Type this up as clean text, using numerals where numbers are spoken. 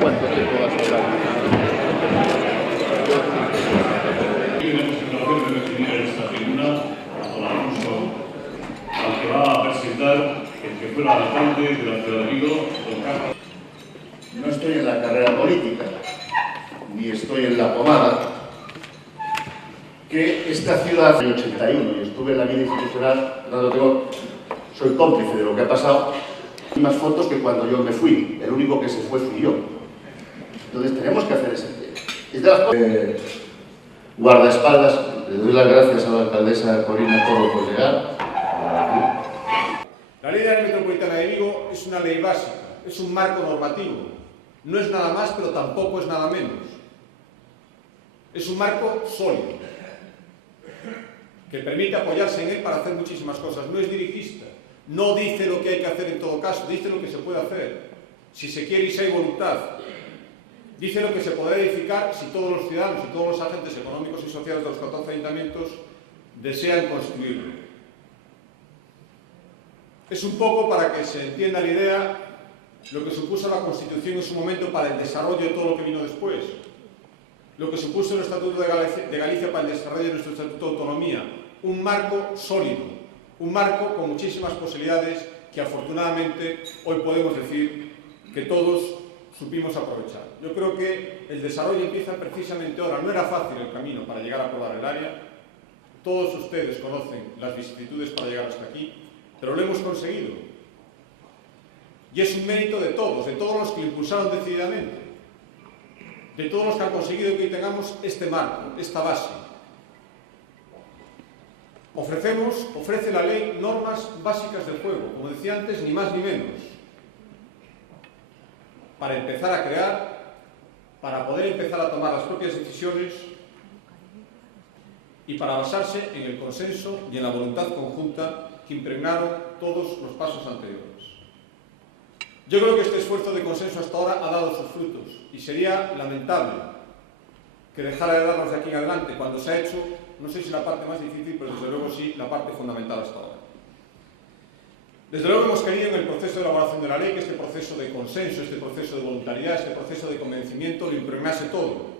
¿Cuánto tiempo vas a hablar? Hay una presentación de recibir en esta tribuna a don Alfonso, al que va a presentar el que fuera alcalde de la ciudad de Vigo, don Carlos. No estoy en la carrera política, ni estoy en la pomada, que esta ciudad en el 81, y estuve en la vida institucional, soy cómplice de lo que ha pasado, hay más fotos que cuando yo me fui, el único que se fue fui yo. Entonces tenemos que hacer ese tema. Es de las cosas. Guardaespaldas, le doy las gracias a la alcaldesa Corina Corro por llegar. La Ley de Área Metropolitana de Vigo es una ley básica, es un marco normativo. No es nada más, pero tampoco es nada menos. Es un marco sólido, que permite apoyarse en él para hacer muchísimas cosas. No es dirigista, no dice lo que hay que hacer en todo caso, dice lo que se puede hacer, si se quiere y si hay voluntad. Dice lo que se podrá edificar si todos los ciudadanos y todos los agentes económicos y sociales de los 14 ayuntamientos desean construirlo. Es un poco para que se entienda la idea lo que supuso la Constitución en su momento para el desarrollo de todo lo que vino después. Lo que supuso el Estatuto de Galicia para el desarrollo de nuestro Estatuto de Autonomía. Un marco sólido, un marco con muchísimas posibilidades que afortunadamente hoy podemos decir que todos supimos aprovechar. Yo creo que el desarrollo empieza precisamente ahora. No era fácil el camino para llegar a aprobar el área. Todos ustedes conocen las vicisitudes para llegar hasta aquí, pero lo hemos conseguido. Y es un mérito de todos los que lo impulsaron decididamente, de todos los que han conseguido que hoy tengamos este marco, esta base. Ofrece la ley normas básicas del juego, como decía antes, ni más ni menos, para empezar a crear, para poder empezar a tomar las propias decisiones y para basarse en el consenso y en la voluntad conjunta que impregnaron todos los pasos anteriores. Yo creo que este esfuerzo de consenso hasta ahora ha dado sus frutos y sería lamentable que dejara de darlos de aquí en adelante cuando se ha hecho, no sé si la parte más difícil, pero desde luego sí la parte fundamental hasta ahora. Desde luego hemos querido en el proceso de elaboración de la ley que este proceso de consenso, este proceso de voluntariedad, este proceso de convencimiento lo impregnase todo.